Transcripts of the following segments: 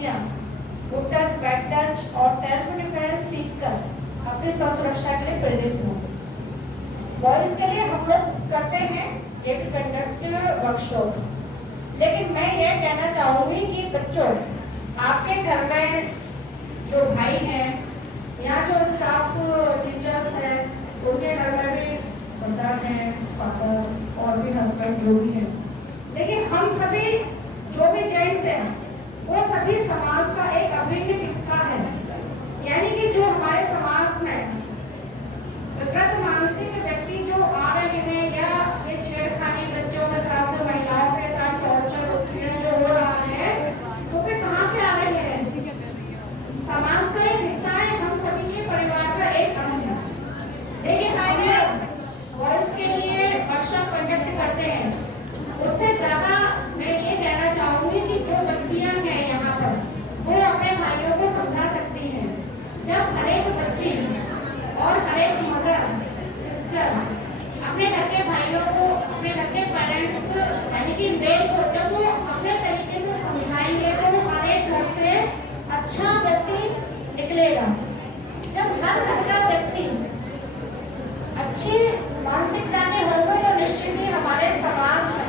बच्चियां good touch, bad touch और self defence सीखकर अपनी स्व सुरक्षा के लिए प्रेरित हों। बॉयज के लिए हम लोग करते हैं एक कंडक्ट वर्कशॉप, लेकिन मैं ये कहना चाहूंगी कि बच्चों, आपके घर में जो भाई हैं या जो स्टाफ टीचर्स हैं, उनके घर में भी मदर हैं, फादर और भी हस्बैंड जो भी हैं, लेकिन हम सभी जो भी जेंट्स हैं वो सभी समाज का एक अभिन्न हिस्सा है। यानी कि जो हमारे समाज में विकृत मानसिक व्यक्ति जो आ रहे हैं या ये छेड़खानी बच्चों के साथ, महिलाओं के साथ टॉर्चर उत्पीड़न जो हो रहा है, तो वे कहाँ से आ रहे हैं? समाज का एक हिस्सा है, हम सभी के परिवार का एक अंग है। लेकिन आइए बॉयज के लिए वर्कशॉप कंडक्ट करते हैं, उससे ज्यादा मैं ये कहना चाहूंगी कि जो बच्चियां हैं यहाँ पर वो अपने भाइयों को समझा सकती हैं। जब हर एक बच्ची और हर एक मदर सिस्टर अपने घर के भाइयों को, अपने घर के पेरेंट्स यानी कि मेल को जब वो अपने तरीके से समझाएंगे तो हर एक घर से अच्छा व्यक्ति निकलेगा। जब हर घर का व्यक्ति अच्छी मानसिकता में होगा तो निश्चित ही हमारे समाज में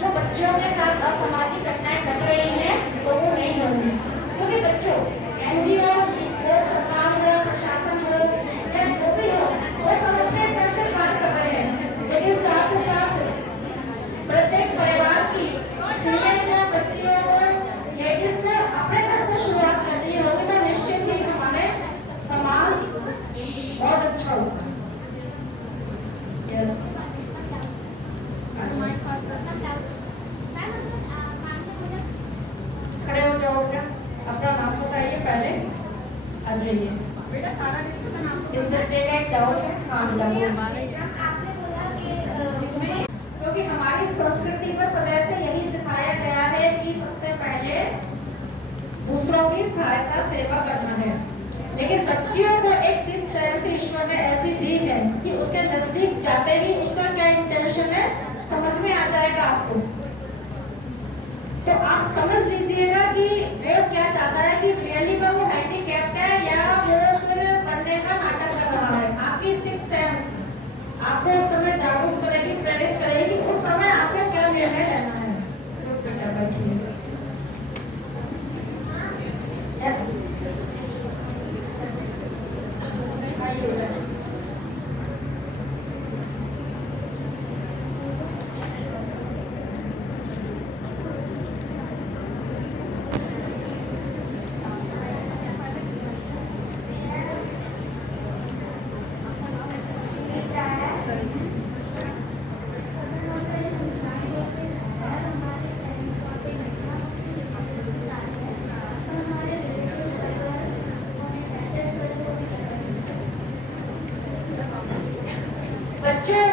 जो बच्चों के साथ असामाजिक घटनाएं घट रही हैं तो वो नहीं होंगी। क्योंकि बच्चों एनजीओ सरकार हो, प्रशासन हो या जो भी हो, वो सब अपने स्तर से कार्य कर रहे हैं, लेकिन साथ ही साथ प्रत्येक परिवार की फीमेल बच्चियों को लेडीज ने अपने घर से शुरुआत करनी होगी तो निश्चित ही हमारे समाज बहुत अच्छा होगा। यस, खड़े हो जाओ बेटा, अपना नाम बताइए पहले, आ जाइए बेटा। सारा इस बच्चे का एक डाउट है। हाँ आपने बोला कि क्योंकि हमारी संस्कृति में सदैव से यही सिखाया गया है कि सबसे पहले दूसरों की सहायता सेवा करना है, लेकिन बच्चियों को एक सिर्फ से ईश्वर ने ऐसी दी है कि उसके नजदीक जाते ही उसका क्या इंटेंशन है समझ में आ जाएगा आपको। तो आप समझ लीजिएगा कि वो क्या चाहता है, कि रियली में वो हैंडीकैप्ड है या वो फिर बनने का नाटक कर रहा है। आपकी सिक्स सेंस आपको उस समय जागरूक करेगी, प्रेरित करेगी, उस समय आपको क्या निर्णय लेना है।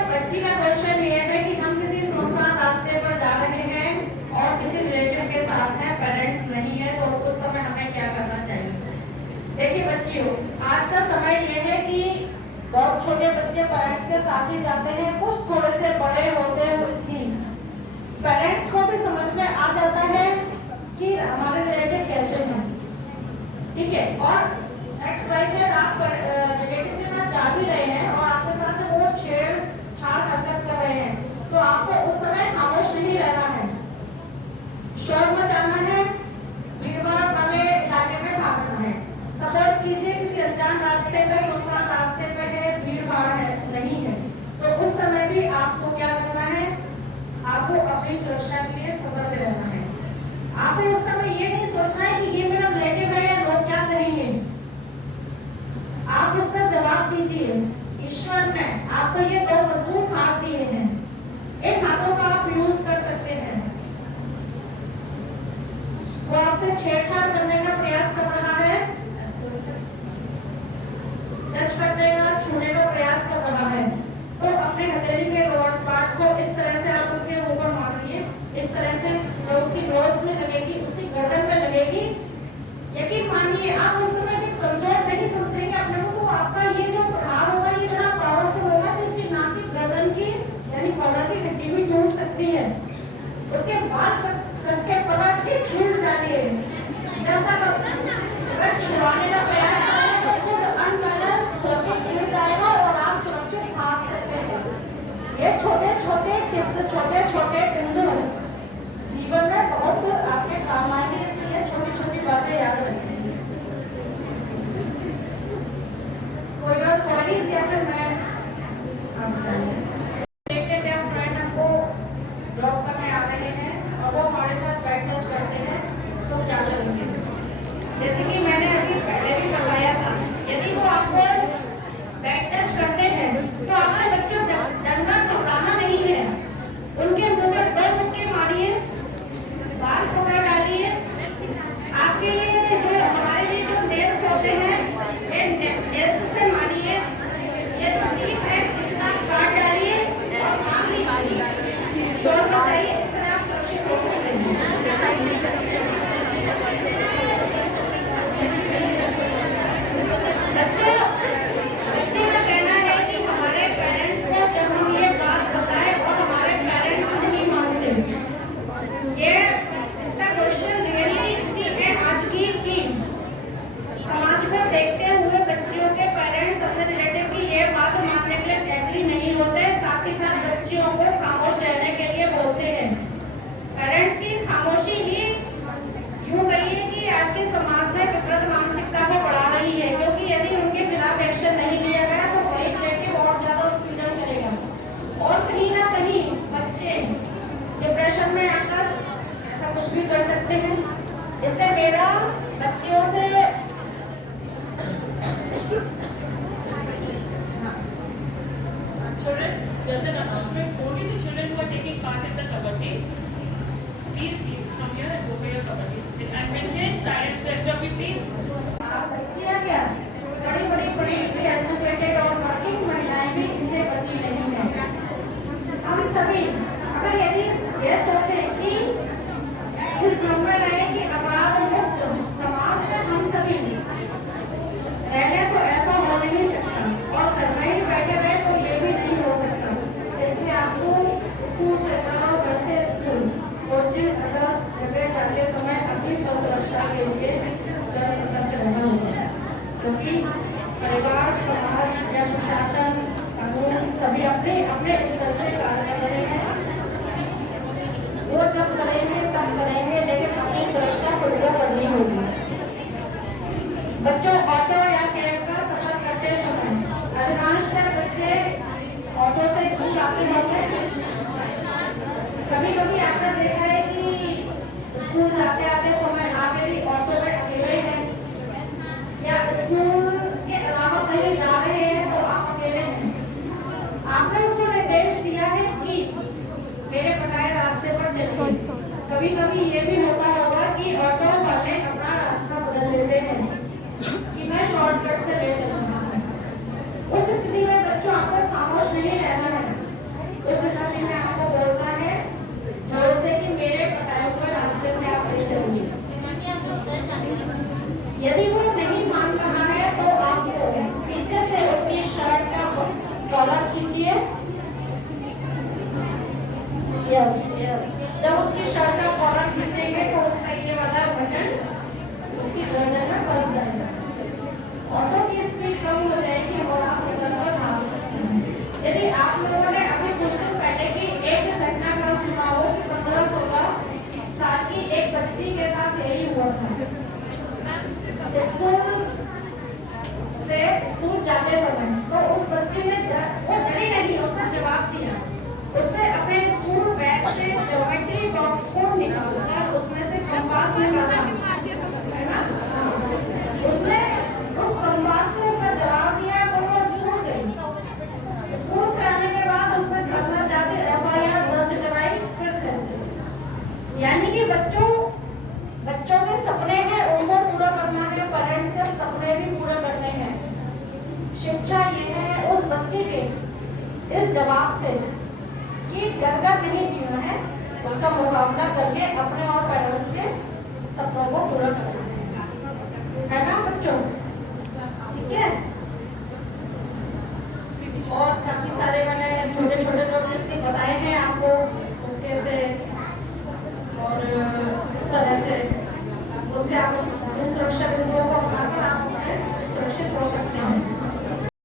बच्ची का क्वेश्चन ये है कि हम किसी सुनसान रास्ते पर जा रहे हैं और किसी रिलेटिव के साथ हैं, पेरेंट्स नहीं है, तो उस समय हमें क्या करना चाहिए। देखिए बच्चियों, आज का समय ये है कि बहुत छोटे बच्चे पेरेंट्स के साथ ही जाते हैं, कुछ थोड़े से बड़े होते ही पेरेंट्स को भी समझ में आ जाता है कि हमारे रिलेटिव कैसे हैं, ठीक है। और XYZ आप रिलेटिव के साथ जा भी रहे हैं और आपके साथ वो छेड़छाड़ हरकत कर रहे हैं, तो आपको उस समय खामोश नहीं रहना है, शोर मचाना है, भीड़-भाड़ वाले इलाके में भागना है। सपोज कीजिए किसी अनजान रास्ते पे, सुनसान रास्ते पे है, भीड़-भाड़ है नहीं है, तो उस समय भी आपको क्या करना है, आपको अपनी सुरक्षा के लिए सतर्क रहना है। आपको उस समय ये नहीं सोचना है कि ये मेरा रिलेटिव है या लोग क्या करेंगे। आप उसका जवाब दीजिए, ईश्वर ने आपको ये दो मजबूत हाथ दिए हैं, इन हाथों का आप यूज कर सकते हैं। वो आपसे छेड़छाड़ करने का प्रयास कर रहा है, टच करने का, छूने का प्रयास कर रहा है, तो अपने हथेली के लोअर पार्ट्स को इस तरह से आप उसके ऊपर मारिए, इस तरह से तो उसकी नोज में लगेगी, उसकी गर्दन में लगेगी। यकीन मानिए आप उस समय जब कमजोर नहीं समझेंगे अपने को, तो आपका ये जो प्रहार होगा ये इतना पावरफुल होगा कि उसकी नाक की गर्दन की यानी कॉलर की हड्डी भी टूट सकती है। उसके बाद कस के पकड़ के खींच डालिए, जब तक अगर छुड़ाने का प्रयास करें तो खुद अनबैलेंस होकर गिर जाएगा और आप सुरक्षित भाग सकते हैं। ये छोटे छोटे टिप्स, छोटे छोटे बिंदु जीवन में बहुत आपके काम आएंगे, इसलिए छोटी छोटी बातें याद रखें। कोई और क्वेरीज या फिर मैं देखते हैं फ्रेंड हमको ड्रॉप करने आ रहे हैं और वो हमारे साथ बैक टच करते हैं तो क्या करेंगे? जैसे कि मैंने अभी पहले भी बताया था, यदि वो आपको बैक टच करते हैं तो आपके बच्चों डरना घबराना नहीं है, उनके मुंह पर 2 मुक्के मारिए, बाल पकड़ डालिए। आपके लिए जो हमारे लिए जो नेल्स होते हैं, नेल्स से मारिए, ये तकलीफ है इसका काट डालिए और काम नहीं मारिए, शोर मचाइए। इस तरह आप सुरक्षित हो सकते हैं। बच्चे का कहना है कि हमारे पेरेंट्स को जब हम ये बात बताएं और हमारे पेरेंट्स नहीं मानते, ये इसका क्वेश्चन रियलिटी है आज की समाज को देखते हुए बच्चियों के पेरेंट्स अपने रिलेटिव की ये बात मानने के लिए एग्री नहीं होते, साथ ही साथ बच्चियों को खामोश रहने के लिए बोलते हैं। पेरेंट्स की खामोशी ही यूं कहिए कि आज के समाज में विकृत मानसिकता को बढ़ा रही है, क्योंकि यदि उनके खिलाफ एक्शन नहीं लिया गया तो वही रिलेटिव और ज्यादा उत्पीड़न करेगा और कहीं ना कहीं बच्चे डिप्रेशन में आकर ऐसा कुछ भी कर सकते हैं। इससे मेरा बच्चियों से Children, there's an announcement. Only the children who are taking part in the kabaddi, please leave from here and go for your kabaddi. And maintain silence, rest of you, please. बच्चियां क्या बड़ी बड़ी पढ़ी लिखी एजुकेटेड और working महिलाएं भी इससे बची नहीं है। हम सभी अगर यदि ये सोचें कि इस ग्रुप में रहे कि अपराध मुक्त समाज में हम सभी रहने, तो ऐसा हो नहीं सकता और घर में ही बैठे रहे तो ये भी नहीं हो सकता। इसलिए आपको स्कूल से घर से स्कूल, कोचिंग, अदरस जगह करते समय अपनी सुरक्षा के लिए स्वयं सतर्क रहना होगा, क्योंकि परिवार, समाज या प्रशासन, कानून सभी अपने अपने स्तर से कार्य कर रहे हैं। वो जब करेंगे तब करेंगे, लेकिन अपनी सुरक्षा खुद को करनी होगी। बच्चों ऑटो या कैब का सफर करते समय अधिकांशतः बच्चे ऑटो से स्कूल आते होंगे। कभी कभी आपने देखा है कि स्कूल जाते आते समय आप यदि ऑटो में अकेले हैं या स्कूल के अलावा कहीं जा रहे हैं तो आप अकेले हैं, आपने उसको निर्देश दिया है कि मेरे बताए रास्ते पर चलिए। कभी कभी ये भी होता होगा कि ऑटो वाले अपना रास्ता बदल लेते हैं कि मैं शॉर्टकट से ले चलूंगा। उस स्थिति में बच्चों आपको खामोश नहीं रहना है, उस स्थिति में आपको बोलना है जोर से कि मेरे बताए हुए रास्ते से आप ले चलिए। यदि वो नहीं मान रहा है तो आप पीछे से उसकी शर्ट का कॉलर खींचिए। यस यस, जब उसकी शर्ट का कॉलर खींचेंगे तो उसका ये वाला बटन उसकी गर्दन में फंस जाएगा, ऑटो की स्पीड कम हो जाएगी और आप बटन पर भाग सकते हैं। यदि आप लोगों ने अभी कुछ दिन पहले की एक घटना का सुना हो कि 15-16 साल की एक बच्ची के साथ यही हुआ था। स्कूल जाते समय तो उस बच्चे ने वो डरी नहीं, उसका जवाब दिया। उसने अपने स्कूल बैग से ज्योमेट्री बॉक्स को निकालकर उसमें से कंपास निकाला, है ना? उसने उस कंपास से उसका जवाब दिया तो वो स्कूल गई। स्कूल से आने के बाद उसने घर में जाके FIR दर्ज कराई, फिर घर गई। यानी कि बच्चों के सपने हैं, उनको पूरा करना है, पेरेंट्स के सपने भी पूरा करने हैं। शिक्षा ये है उस बच्चे के इस जवाब से कि डर का नहीं जीना है, उसका मुकाबला करके अपने और पेरेंट्स के सपनों को पूरा करना है।